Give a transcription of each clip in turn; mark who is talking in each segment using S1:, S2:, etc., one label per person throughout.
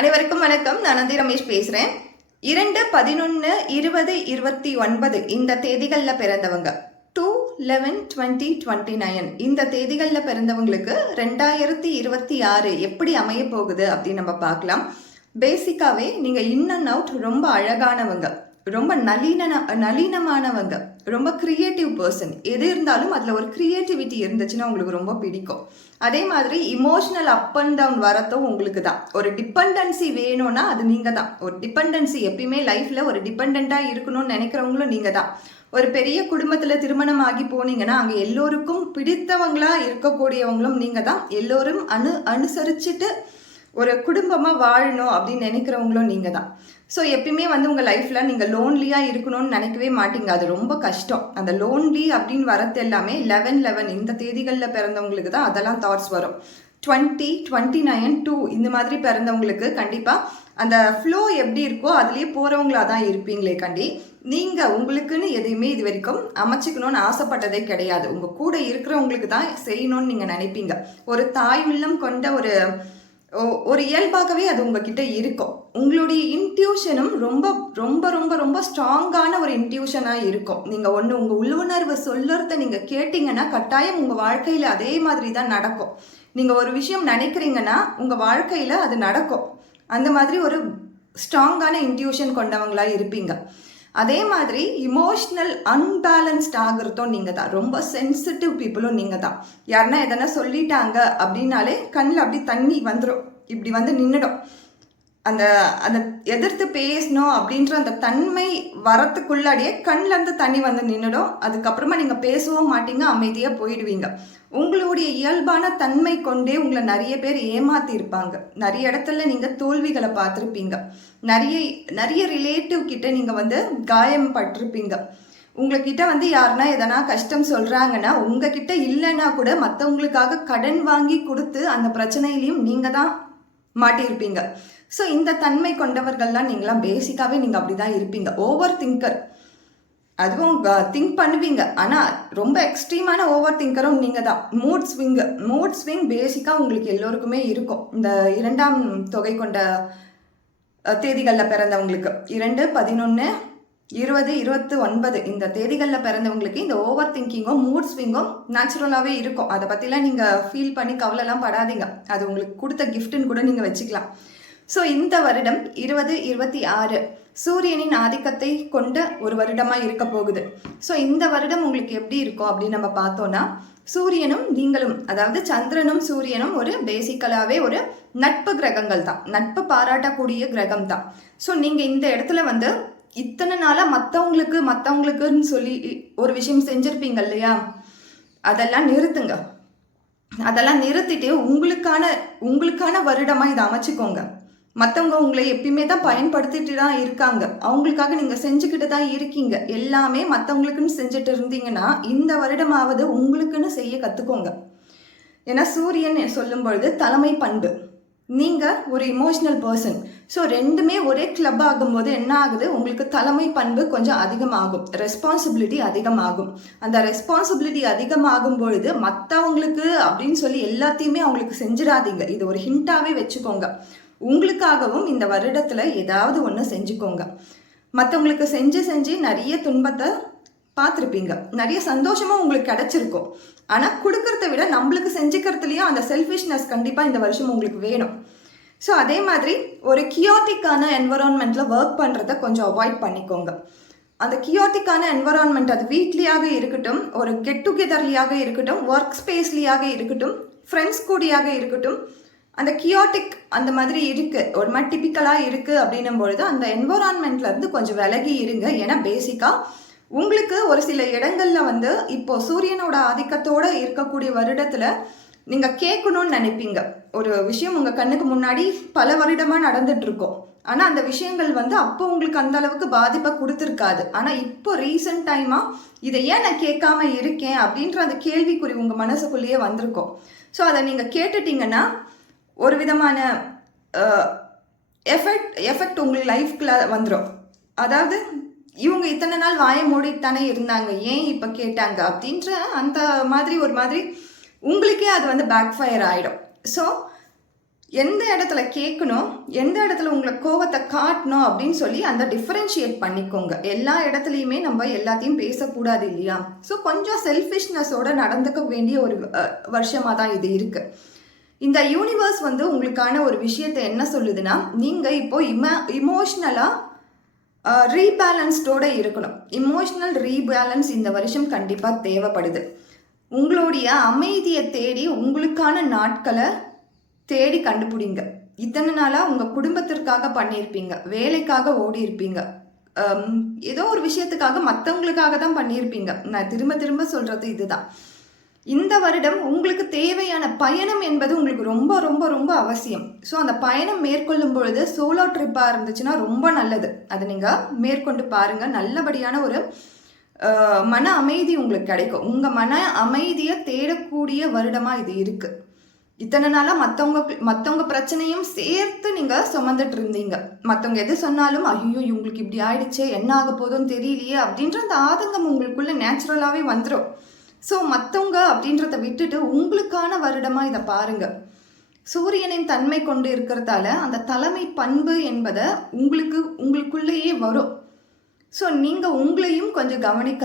S1: அனைவருக்கும் வணக்கம். நான் நந்தி ரமேஷ் பேசுகிறேன் இரண்டு பதினொன்று இருபது இருபத்தி ஒன்பது இந்த தேதிகளில் பிறந்தவங்க. Two eleven twenty twenty nine இந்த தேதிகளில் பிறந்தவங்களுக்கு ரெண்டாயிரத்தி இருபத்தி ஆறு எப்படி அமைய போகுது அப்படின்னு நம்ம பார்க்கலாம். பேசிக்காகவே நீங்கள் இன் அண்ட் அவுட் ரொம்ப அழகானவங்க. ரொம்ப நளின நளினமானவங்க. ரொம்ப கிரியேட்டிவ் பர்சன் எது இருந்தாலும் அதில் ஒரு கிரியேட்டிவிட்டி இருந்துச்சுன்னா உங்களுக்கு ரொம்ப பிடிக்கும். அதே மாதிரி இமோஷனல் அப் அண்ட் டவுன் வரத்தும் உங்களுக்கு தான். ஒரு டிபெண்டன்சி வேணும்னா அது நீங்கள் தான். ஒரு டிபெண்டன்சி எப்பயுமே லைஃப்பில் ஒரு டிபெண்ட்டாக இருக்கணும்னு நினைக்கிறவங்களும் நீங்கள் தான். ஒரு பெரிய குடும்பத்தில் திருமணம் ஆகி போனீங்கன்னா அங்கே எல்லோருக்கும் பிடித்தவங்களாக இருக்கக்கூடியவங்களும் நீங்கள் தான். எல்லோரும் அனு அனுசரிச்சுட்டு ஒரு குடும்பமாக வாழணும் அப்படின்னு நினைக்கிறவங்களும் நீங்கள் தான் ஸோ எப்பயுமே வந்து உங்கள் லைஃப்பில் நீங்கள் லோன்லியாக இருக்கணும்னு நினைக்கவே மாட்டீங்க. அது ரொம்ப கஷ்டம். அந்த லோன்லி அப்படின்னு வரது எல்லாமே லெவன் லெவன் இந்த தேதிகளில் பிறந்தவங்களுக்கு தான் அதெல்லாம் தாட்ஸ் வரும். டுவெண்ட்டி டுவெண்ட்டி நைன் டூ இந்த மாதிரி பிறந்தவங்களுக்கு கண்டிப்பாக அந்த ஃப்ளோ எப்படி இருக்கோ அதுலேயே போகிறவங்களா தான் இருப்பீங்களே கண்டி. நீங்கள் உங்களுக்குன்னு எதையுமே இது வரைக்கும் அமைச்சிக்கணும்னு ஆசைப்பட்டதே கிடையாது. உங்கள் கூட இருக்கிறவங்களுக்கு தான் செய்யணும்னு நீங்கள் நினைப்பீங்க. ஒரு தாய் உள்ளம் கொண்ட ஒரு ஒரு இயல்பாகவே அது உங்ககிட்ட இருக்கும். உங்களுடைய இன்ட்யூஷனும் ரொம்ப ரொம்ப ரொம்ப ரொம்ப ஸ்ட்ராங்கான ஒரு இன்ட்யூஷனாக இருக்கும். நீங்கள் ஒன்று உங்கள் உள்ளுணர்வு சொல்லறத நீங்கள் கேட்டிங்கன்னா கட்டாயம் உங்கள் வாழ்க்கையில் அதே மாதிரி தான் நடக்கும். நீங்கள் ஒரு விஷயம் நினைக்கிறீங்கன்னா உங்கள் வாழ்க்கையில் அது நடக்கும். அந்த மாதிரி ஒரு ஸ்ட்ராங்கான இன்ட்யூஷன் கொண்டவங்களாக இருப்பீங்க. அதே மாதிரி இமோஷ்னல் அன்பேலன்ஸ்ட் ஆகிறதும் நீங்கள் தான் ரொம்ப சென்சிட்டிவ் பீப்புளும் நீங்கள் தான் யாருன்னா எதனா சொல்லிட்டாங்க அப்படின்னாலே கண்ணில் அப்படி தண்ணி வந்துடும் இப்படி வந்து நின்றுடும் அந்த அந்த எதிர்த்து பேசணும் அப்படின்ற அந்த தன்மை வரத்துக்குள்ளாடியே கண்ணில் இருந்து தண்ணி வந்து நின்றுடும் அதுக்கப்புறமா நீங்கள் பேசவும் மாட்டீங்க அமைதியாக போயிடுவீங்க. உங்களுடைய இயல்பான தன்மை கொண்டே உங்களை நிறைய பேர் ஏமாத்திருப்பாங்க நிறைய இடத்துல நீங்கள் தோல்விகளை பார்த்துருப்பீங்க. நிறைய நிறைய ரிலேட்டிவ் கிட்ட நீங்கள் வந்து காயம் பட்டிருப்பீங்க. உங்ககிட்ட வந்து யாருன்னா எதனா கஷ்டம் சொல்கிறாங்கன்னா உங்ககிட்ட இல்லைன்னா கூட மற்றவங்களுக்காக கடன் வாங்கி கொடுத்து அந்த பிரச்சனையிலையும் நீங்கள் தான் மாட்டியிருப்பீங்க. ஸோ இந்த தன்மை கொண்டவர்கள்லாம் நீங்களாம் பேசிக்காகவே நீங்கள் அப்படி தான் இருப்பீங்க. ஓவர் திங்கர் அதுவும் திங்க் பண்ணுவீங்க. ஆனால் ரொம்ப எக்ஸ்ட்ரீமான ஓவர் திங்கரும் நீங்கள் தான் மூட் ஸ்விங்கு மூட் ஸ்விங் பேசிக்காக உங்களுக்கு எல்லோருக்குமே இருக்கும். இந்த இரண்டாம் தொகை கொண்ட தேதிகளில் பிறந்தவங்களுக்கு. இரண்டு பதினொன்று இருபது இருபத்து ஒன்பது இந்த தேதிகளில் பிறந்தவங்களுக்கு இந்த ஓவர் திங்கிங்கும் மூட் ஸ்விங்கும் நேச்சுரலாகவே இருக்கும். அதை பற்றிலாம் நீங்கள் ஃபீல் பண்ணி கவலைலாம் படாதீங்க. அது உங்களுக்கு கொடுத்த கிஃப்ட்டுன்னு கூட நீங்கள் வச்சுக்கலாம். ஸோ இந்த வருடம் இருபது இருபத்தி ஆறு சூரியனின் ஆதிக்கத்தை கொண்ட ஒரு வருடமாக இருக்க போகுது. ஸோ இந்த வருடம் உங்களுக்கு எப்படி இருக்கும் அப்படின்னு நம்ம பார்த்தோன்னா சூரியனும் நீங்களும் அதாவது சந்திரனும் சூரியனும் ஒரு பேசிக்கலாகவே ஒரு நட்பு கிரகங்கள் தான். நட்பு பாராட்டக்கூடிய கிரகம் தான். ஸோ நீங்கள் இந்த இடத்துல வந்து இத்தனை நாளாக மற்றவங்களுக்கு மற்றவங்களுக்குன்னு சொல்லி ஒரு விஷயம் செஞ்சுருப்பீங்க இல்லையா? அதெல்லாம் நிறுத்துங்க. அதெல்லாம் நிறுத்திட்டு உங்களுக்கான உங்களுக்கான வருடமாக இதை அமைச்சுக்கோங்க. மற்றவங்க உங்களை எப்பயுமே தான் பயன்படுத்திட்டு தான் இருக்காங்க. அவங்களுக்காக நீங்கள் செஞ்சுக்கிட்டு தான் இருக்கீங்க. எல்லாமே மற்றவங்களுக்குன்னு செஞ்சுட்டு இருந்தீங்கன்னா இந்த வருடமாவது உங்களுக்குன்னு செய்ய கற்றுக்கோங்க ஏன்னா சூரியன் சொல்லும் பொழுது தலைமை பண்பு. நீங்கள் ஒரு இமோஷனல் பர்சன் ஸோ ரெண்டுமே ஒரே கிளப் ஆகும்போது என்ன ஆகுது? உங்களுக்கு தலைமை பண்பு கொஞ்சம் அதிகமாகும். ரெஸ்பான்சிபிலிட்டி அதிகமாகும். அந்த ரெஸ்பான்சிபிலிட்டி அதிகமாகும் பொழுது மற்றவங்களுக்கு அப்படின்னு சொல்லி எல்லாத்தையுமே அவங்களுக்கு செஞ்சிடாதீங்க. இது ஒரு ஹிண்ட்டாகவே வச்சுக்கோங்க. உங்களுக்காகவும் இந்த வருடத்தில் ஏதாவது ஒன்று செஞ்சுக்கோங்க. மற்றவங்களுக்கு செஞ்சு செஞ்சு நிறைய துன்பத்தை பார்த்துருப்பீங்க. நிறைய சந்தோஷமும் உங்களுக்கு கிடச்சிருக்கும். ஆனால் கொடுக்கறத விட நம்மளுக்கு செஞ்சுக்கிறதுலையும் அந்த செல்ஃபிஷ்னஸ் கண்டிப்பாக இந்த வருஷம் உங்களுக்கு வேணும். ஸோ அதே மாதிரி ஒரு கியோட்டிக்கான என்வரான்மெண்ட்டில் ஒர்க் பண்ணுறத கொஞ்சம் அவாய்ட் பண்ணிக்கோங்க. அந்த கியோட்டிக்கான என்வரான்மெண்ட் அது வீட்லேயாக இருக்கட்டும் ஒரு கெட் டுகெதர்லியாக இருக்கட்டும் ஒர்க் ஸ்பேஸ்லியாக இருக்கட்டும் ஃப்ரெண்ட்ஸ் கூடியாக இருக்கட்டும் அந்த கியோட்டிக் அந்த மாதிரி இருக்குது ஒரு மாதிரி டிப்பிக்கலாக இருக்குது அப்படின்னும் பொழுது அந்த என்வரான்மெண்ட்லேருந்து கொஞ்சம் விலகி இருங்க. ஏன்னா பேசிக்காக உங்களுக்கு ஒரு சில இடங்களில் வந்து இப்போது சூரியனோட ஆதிக்கத்தோடு இருக்கக்கூடிய வருடத்தில் நீங்கள் கேட்கணும்னு நினைப்பீங்க. ஒரு விஷயம் உங்கள் கண்ணுக்கு முன்னாடி பல வருடமாக நடந்துட்டுருக்கோம். ஆனால் அந்த விஷயங்கள் வந்து அப்போ உங்களுக்கு அந்த அளவுக்கு பாதிப்பை கொடுத்துருக்காது. ஆனால் இப்போ ரீசெண்ட் டைமாக இதை ஏன் நான் கேட்காம இருக்கேன் அப்படின்ற அந்த கேள்விக்குறி உங்கள் மனசுக்குள்ளேயே வந்திருக்கும். ஸோ அதை நீங்கள் கேட்டுட்டிங்கன்னா ஒரு விதமான எஃபெக்ட் எஃபெக்ட் உங்களுக்கு லைஃப்குள்ள வந்துடும் அதாவது இவங்க இத்தனை நாள் வாயை மூடித்தானே தானே இருந்தாங்க ஏன் இப்போ கேட்டாங்க அப்படின்ற அந்த மாதிரி ஒரு மாதிரி உங்களுக்கே அது வந்து பேக் ஃபயர் ஆகிடும் ஸோ எந்த இடத்துல கேட்கணும் எந்த இடத்துல உங்களை கோவத்தை காட்டணும் அப்படின்னு சொல்லி அந்த டிஃப்ரென்ஷியேட் பண்ணிக்கோங்க. எல்லா இடத்துலையுமே நம்ம எல்லாத்தையும் பேசக்கூடாது இல்லையா? ஸோ கொஞ்சம் செல்ஃபிஷ்னஸோட நடந்துக்க வேண்டிய ஒரு வருஷமாக தான் இது இருக்குது இந்த யூனிவர்ஸ் வந்து உங்களுக்கான ஒரு விஷயத்தை என்ன சொல்லுதுன்னா நீங்கள் இப்போ இம இமோஷ்னலாக ரீபேலன்ஸ்டோடு இருக்கணும். இமோஷ்னல் ரீபேலன்ஸ் இந்த வருஷம் கண்டிப்பாக தேவைப்படுது. உங்களுடைய அமைதியை தேடி உங்களுக்கான நாட்களை தேடி கண்டுபிடிங்க. இத்தனை நாளாக உங்கள் குடும்பத்திற்காக பண்ணியிருப்பீங்க. வேலைக்காக ஓடி இருப்பீங்க ஏதோ ஒரு விஷயத்துக்காக மற்றவங்களுக்காக தான் பண்ணியிருப்பீங்க. நான் திரும்ப திரும்ப சொல்கிறது இதுதான். இந்த வருடம் உங்களுக்கு தேவையான பயணம் என்பது உங்களுக்கு ரொம்ப ரொம்ப ரொம்ப அவசியம். ஸோ அந்த பயணம் மேற்கொள்ளும் பொழுது சோலோ ட்ரிப்பாக இருந்துச்சுன்னா ரொம்ப நல்லது. அதை நீங்கள் மேற்கொண்டு பாருங்கள் நல்லபடியான ஒரு மன அமைதி உங்களுக்கு கிடைக்கும். உங்கள் மன அமைதியை தேடக்கூடிய வருடமாக இது இருக்குது இத்தனை நாளாக மற்றவங்க மற்றவங்க பிரச்சனையும் சேர்த்து நீங்கள் சுமந்துட்டு இருந்தீங்க. மற்றவங்க எது சொன்னாலும் ஐயோ இவங்களுக்கு இப்படி ஆயிடுச்சே என்ன ஆக போதும் தெரியலையே அப்படின்ற அந்த ஆதங்கம் உங்களுக்குள்ளே நேச்சுரலாகவே வந்துடும் ஸோ மற்றவங்க அப்படின்றத விட்டுட்டு உங்களுக்கான வருடமாக இதை பாருங்கள் சூரியனின் தன்மை கொண்டு இருக்கிறதால அந்த தலைமை பண்பு என்பதை உங்களுக்கு உங்களுக்குள்ளேயே வரும். ஸோ நீங்கள் உங்களையும் கொஞ்சம் கவனிக்க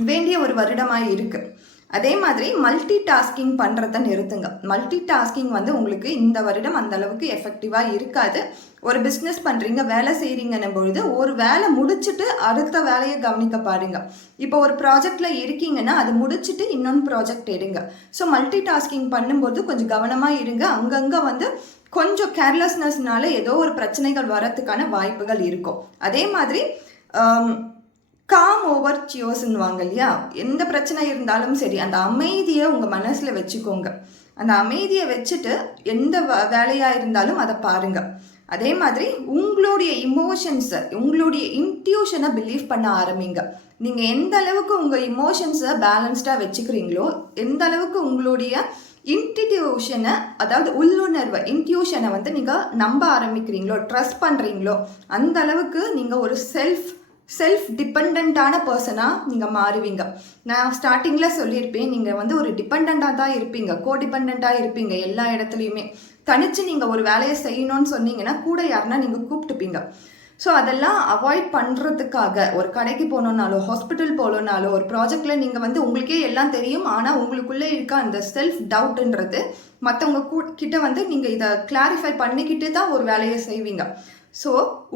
S1: வேண்டிய ஒரு வருடமாக இருக்குது அதே மாதிரி மல்டி டாஸ்கிங் பண்ணுறத நிறுத்துங்க. மல்டி டாஸ்கிங் வந்து உங்களுக்கு இந்த வருடம் அந்த அளவுக்கு எஃபெக்டிவாக இருக்காது. ஒரு பிஸ்னஸ் பண்ணுறீங்க வேலை செய்கிறீங்கன்னும் பொழுது ஒரு வேலை முடிச்சுட்டு அடுத்த வேலையை கவனிக்க பாருங்க. இப்போ ஒரு ப்ராஜெக்டில் இருக்கீங்கன்னா அது முடிச்சுட்டு இன்னொன்று ப்ராஜெக்ட் எடுங்க. ஸோ மல்டி டாஸ்கிங் பண்ணும்போது கொஞ்சம் கவனமாக இருங்க. அங்கங்கே வந்து கொஞ்சம் கேர்லெஸ்னஸ்னால ஏதோ ஒரு பிரச்சனைகள் வரத்துக்கான வாய்ப்புகள் இருக்கும். அதே மாதிரி காம் ஓவர் சியோஸ்ன்னுவாங்க இல்லையா? எந்த பிரச்சனை இருந்தாலும் சரி அந்த அமைதியை உங்கள் மனசில் வச்சுக்கோங்க. அந்த அமைதியை வச்சுட்டு எந்த வ- இருந்தாலும் அதை பாருங்க. அதே மாதிரி உங்களுடைய இமோஷன்ஸை உங்களுடைய இன்ட்யூஷனை பிலீவ் பண்ண ஆரம்பிங்க. நீங்கள் எந்த அளவுக்கு உங்கள் இமோஷன்ஸை பேலன்ஸ்டாக வச்சுக்கிறீங்களோ எந்த அளவுக்கு உங்களுடைய இன்டிடியூஷனை அதாவது உள்ளுணர்வை இன்ட்யூஷனை வந்து நீங்கள் நம்ப ஆரம்பிக்கிறீங்களோ ட்ரஸ்ட் பண்ணுறீங்களோ அந்த அளவுக்கு நீங்கள் ஒரு செல்ஃப் செல்ஃப் டிபெண்ட்டான பர்சனாக நீங்கள் மாறுவீங்க. நான் ஸ்டார்டிங்கில் சொல்லியிருப்பேன் நீங்கள் வந்து ஒரு டிபெண்ட்டாக தான் இருப்பீங்க கோ டிபெண்ட்டாக இருப்பீங்க எல்லா இடத்துலையுமே. தனித்து நீங்கள் ஒரு வேலையை செய்யணும்னு சொன்னீங்கன்னா கூட யாருன்னா நீங்கள் கூப்பிட்டுப்பீங்க. ஸோ அதெல்லாம் அவாய்ட் பண்ணுறதுக்காக ஒரு கடைக்கு போகணுன்னாலோ ஹாஸ்பிட்டல் போகணுன்னாலோ ஒரு ப்ராஜெக்டில் நீங்கள் வந்து உங்களுக்கே எல்லாம் தெரியும். ஆனால் உங்களுக்குள்ளே இருக்க அந்த செல்ஃப் டவுட்டுன்றது மற்றவங்க கூ கிட்ட வந்து நீங்கள் இதை கிளாரிஃபை பண்ணிக்கிட்டு தான் ஒரு வேலையை செய்வீங்க. ஸோ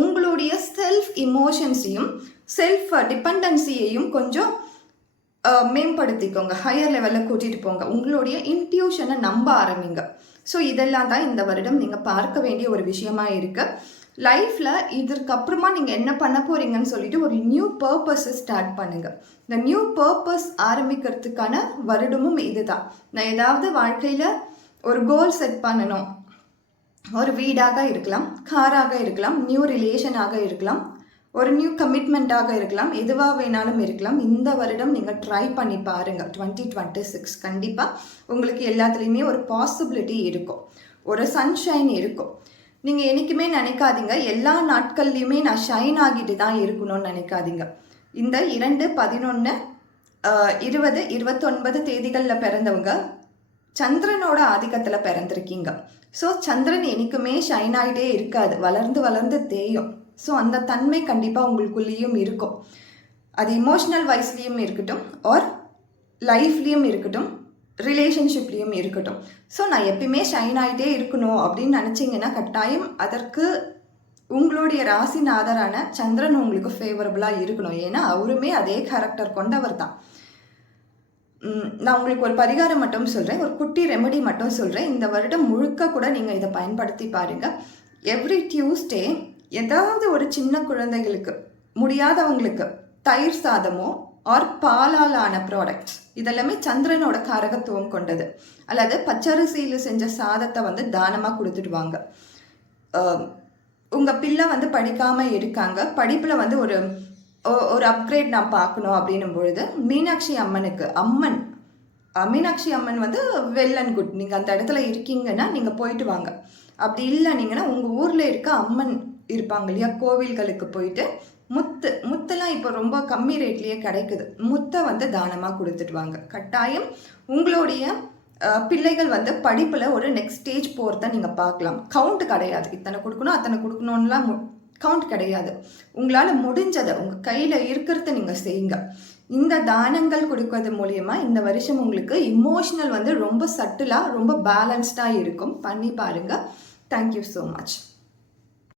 S1: உங்களுடைய செல்ஃப் இமோஷன்ஸையும் செல்ஃப் டிபெண்டன்சியையும் கொஞ்சம் மேம்படுத்திக்கோங்க. ஹையர் லெவலில் கூட்டிகிட்டு போங்க. உங்களுடைய இன்ட்யூஷனை நம்ப ஆரம்பிங்க. ஸோ இதெல்லாம் தான் இந்த வருடம் நீங்கள் பார்க்க வேண்டிய ஒரு விஷயமா இருக்குது லைஃப்பில் இதற்கப்புறமா நீங்கள் என்ன பண்ண போகிறீங்கன்னு சொல்லிட்டு ஒரு நியூ பர்பஸை ஸ்டார்ட் பண்ணுங்கள் இந்த நியூ பர்பஸ் ஆரம்பிக்கிறதுக்கான வருடமும் இதுதான். நான் ஏதாவது வாழ்க்கையில் ஒரு கோல் செட் பண்ணணும். ஒரு வீடாக இருக்கலாம் காராக இருக்கலாம் நியூ ரிலேஷனாக இருக்கலாம் ஒரு நியூ கமிட்மெண்ட்டாக இருக்கலாம் எதுவாக வேணாலும் இருக்கலாம். இந்த வருடம் நீங்கள் ட்ரை பண்ணி பாருங்கள் டுவெண்ட்டி டுவெண்ட்டி சிக்ஸ் கண்டிப்பாக உங்களுக்கு எல்லாத்துலேயுமே ஒரு பாசிபிலிட்டி இருக்கும். ஒரு சன்ஷைன் இருக்கும். நீங்கள் என்றைக்குமே நினைக்காதீங்க. எல்லா நாட்கள்லையுமே நான் ஷைன் ஆகிட்டு தான் இருக்கணும்னு நினைக்காதீங்க. இந்த இரண்டு பதினொன்று இருபது இருபத்தொன்பது தேதிகளில் பிறந்தவங்க சந்திரனோட ஆதிக்கத்தில் பிறந்திருக்கீங்க. ஸோ சந்திரன் என்றைக்குமே ஷைன் ஆகிட்டே இருக்காது. வளர்ந்து வளர்ந்து தேயும். ஸோ அந்த தன்மை கண்டிப்பாக உங்களுக்குள்ளேயும் இருக்கும். அது இமோஷ்னல் வைஸ்லேயும் இருக்கட்டும் ஆர் லைஃப்லேயும் இருக்கட்டும் ரிலேஷன்ஷிப்லேயும் இருக்கட்டும். ஸோ நான் எப்பயுமே ஷைன் ஆகிட்டே இருக்கணும் அப்படின்னு நினச்சிங்கன்னா கட்டாயம் அதற்கு உங்களுடைய ராசிநாதரான சந்திரன் உங்களுக்கு ஃபேவரபுளாக இருக்கணும். ஏன்னா அவருமே அதே கேரக்டர் கொண்டவர் தான். நான் உங்களுக்கு ஒரு பரிகாரம் மட்டும் சொல்கிறேன் ஒரு குட்டி ரெமெடி மட்டும் சொல்கிறேன் இந்த வருடம் முழுக்க கூட நீங்கள் இதை பயன்படுத்தி பாருங்கள் எவ்ரி டியூஸ்டே ஏதாவது ஒரு சின்ன குழந்தைகளுக்கு முடியாதவங்களுக்கு தயிர் சாதமோ ஆர் பாலால் ஆன ப்ராடக்ட்ஸ் இதெல்லாமே சந்திரனோட காரகத்துவம் கொண்டது. அல்லது பச்சரிசியில் செஞ்ச சாதத்தை வந்து தானமாக கொடுத்துடுவாங்க. உங்கள் பிள்ளை வந்து படிக்காமல் இருக்காங்க. படிப்பில் வந்து ஒரு ஒரு அப்கிரேட் நான் பார்க்கணும் அப்படின்னும் பொழுது மீனாட்சி அம்மனுக்கு அம்மன் மீனாட்சி அம்மன் வந்து வெல் அண்ட் குட் நீங்கள் அந்த இடத்துல இருக்கீங்கன்னா நீங்கள் போயிட்டு வாங்க. அப்படி இல்லைனீங்கன்னா உங்கள் ஊரில் இருக்க அம்மன் இருப்பாங்க இல்லையா கோவில்களுக்கு போயிட்டு முத்து முத்தெல்லாம் இப்போ ரொம்ப கம்மி ரேட்லேயே கிடைக்குது. முத்தை வந்து தானமாக கொடுத்துட்டு வாங்க. கட்டாயம் உங்களுடைய பிள்ளைகள் வந்து படிப்பில் ஒரு நெக்ஸ்ட் ஸ்டேஜ் போகிறத நீங்கள் பார்க்கலாம். கவுண்ட் கிடையாது. இத்தனை கொடுக்கணும் அத்தனை கொடுக்கணும்லாம் கவுண்ட் கிடையாது. உங்களால் முடிஞ்சதை உங்கள் கையில் இருக்கிறத நீங்கள் செய்யுங்க. இந்த தானங்கள் கொடுக்கறது மூலயமா இந்த வருஷம் உங்களுக்கு இமோஷனல் வந்து ரொம்ப சட்டிலாக ரொம்ப பேலன்ஸ்டாக இருக்கும். பண்ணி பாருங்கள் தேங்க்யூ ஸோ மச்